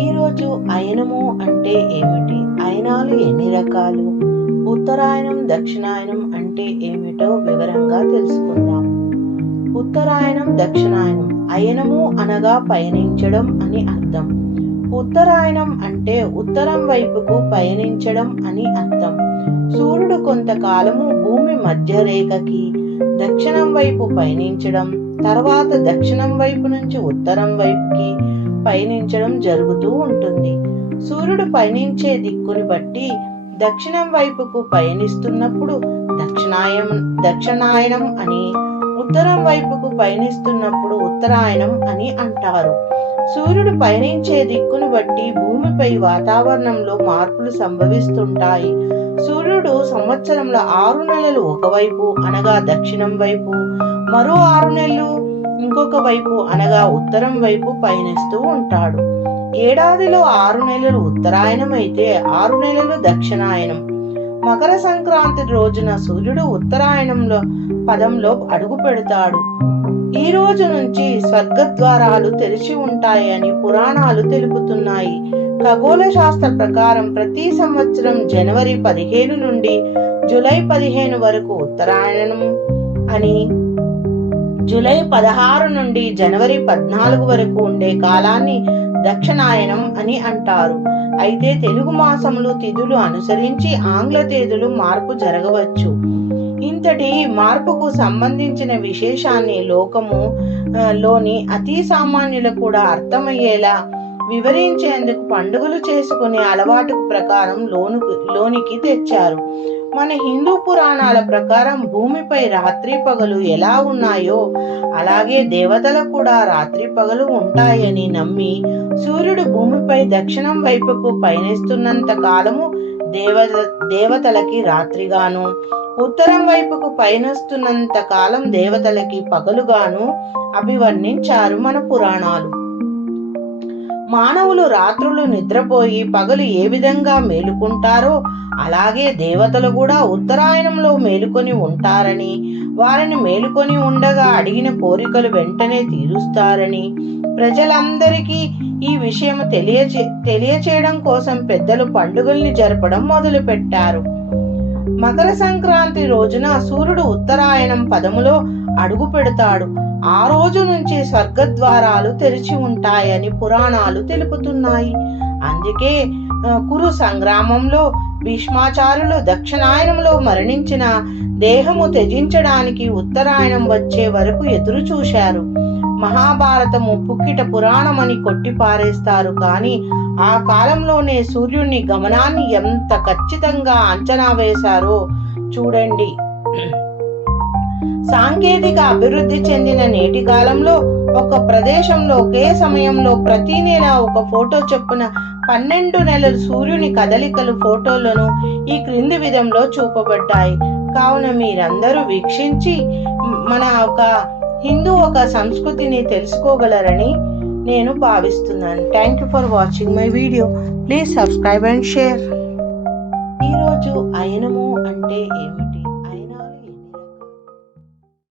ఈరోజు అయనము అంటే ఏమిటి? అయనాలు ఎన్ని రకాలు? ఉత్తరాయణం దక్షిణాయనం అంటే ఏమిటో వివరంగా తెలుసుకుందాం. ఉత్తరాయణం దక్షిణాయనం అయనము అనగా పయనించడం అని అర్థం. ఉత్తరాయణం అంటే ఉత్తరం వైపుకు పయనించడం అని అర్థం. సూర్యుడు కొంతకాలము భూమి మధ్య రేఖకి దక్షిణం వైపు పయనించడం తర్వాత దక్షిణం వైపు నుంచి ఉత్తరం వైపుకి పయనించడం జరుగుతూ ఉంటుంది. సూర్యుడు పయనించే దిక్కుని బట్టి దక్షిణం వైపుకు పయనిస్తున్నప్పుడు దక్షిణాయం దక్షిణాయనం అని ఉత్తరం వైపుకు పయనిస్తున్నప్పుడు ఉత్తరాయణం అని అంటారు. సూర్యుడు పయనించే దిక్కును బట్టి భూమిపై వాతావరణంలో మార్పులు సంభవిస్తుంటాయి. సూర్యుడు సంవత్సరంలో ఆరు నెలలు ఒకవైపు అనగా దక్షిణం వైపు మరో ఆరు నెలలు ఇంకొక వైపు అనగా ఉత్తరం వైపు పయనిస్తూ ఉంటాడు. ఏడాదిలో ఆరు నెలలు ఉత్తరాయణం అయితే ఆరు నెలలు దక్షిణాయనం. మకర సంక్రాంతి రోజున సూర్యుడు ఉత్తరాయణంలో పదంలో అడుగు పెడతాడు. ఈ రోజు నుంచి స్వర్గద్వారాలు తెరిచి ఉంటాయని పురాణాలు తెలుపుతున్నాయి. ఖగోళ శాస్త్ర ప్రకారం ప్రతి సంవత్సరం జనవరి పదిహేను నుండి జూలై పదిహేను వరకు ఉత్తరాయణం అని జూలై పదహారు నుండి జనవరి పద్నాలుగు వరకు ఉండే కాలాన్ని దక్షిణాయనం అని అంటారు. అయితే తెలుగు మాసములు తిథులు అనుసరించి ఆంగ్ల తేదీలు మార్పు జరగవచ్చు. ఇంతటి మార్పుకు సంబంధించిన విశేషాన్ని లోకము లోని అతి సామాన్యులకు కూడా అర్థమయ్యేలా వివరించేందుకు పండుగలు చేసుకునే అలవాటు ప్రకారం లోనుకు లోనికి తెచ్చారు. మన హిందూ పురాణాల ప్రకారం భూమిపై రాత్రి పగలు ఎలా ఉన్నాయో అలాగే దేవతలు కూడా రాత్రి పగలు ఉంటాయని నమ్మి సూర్యుడు భూమిపై దక్షిణం వైపుకు పయనిస్తున్నంత కాలము దేవత దేవతలకి రాత్రిగాను ఉత్తరం వైపుకు పయనిస్తున్నంత కాలం దేవతలకి పగలుగాను అభివర్ణించారు మన పురాణాలు. మానవులు రాత్రులు నిద్రపోయి పగలు ఏ విధంగా మేలుకుంటారో అలాగే దేవతలు కూడా ఉత్తరాయణంలో మేలుకొని ఉంటారని వారిని మేలుకొని ఉండగా అడిగిన కోరికలు వెంటనే తీరుస్తారని ప్రజలందరికీ ఈ విషయం తెలియచే తెలియచేయడం కోసం పెద్దలు పండుగల్ని జరపడం మొదలుపెట్టారు. మకర సంక్రాంతి రోజున సూర్యుడు ఉత్తరాయణం పదములో అడుగు పెడతాడు. ఆ రోజు నుంచి స్వర్గద్వారాలు తెరిచి ఉంటాయని పురాణాలు తెలుపుతున్నాయి. అందుకే కురు సంగ్రామంలో భీష్మాచార్యులు దక్షిణాయనంలో మరణించిన దేహము త్యజించడానికి ఉత్తరాయణం వచ్చే వరకు ఎదురు చూశారు. మహాభారతము పుక్కిట పురాణమని కొట్టిపారేస్తారు. కానీ ఆ కాలంలోనే సూర్యుని గమనాన్ని ఎంత ఖచ్చితంగా అంచనా వేశారో చూడండి. సాంకేతిక అభివృద్ధి చెందిన నేటి కాలంలో ఒక ప్రదేశంలో ఒకే సమయంలో ప్రతి నెల ఒక ఫోటో చొప్పున పన్నెండు నెలల సూర్యుని కదలికలు ఫోటోలను ఈ క్రింది విధంలో చూపబడ్డాయి. కావున మీరందరూ వీక్షించి మన ఒక హిందూ ఒక సంస్కృతిని తెలుసుకోగలరని నేను భావిస్తున్నాను. Thank you for watching my video please subscribe and share ఈరోజు అయనము అంటే ఏమిటి?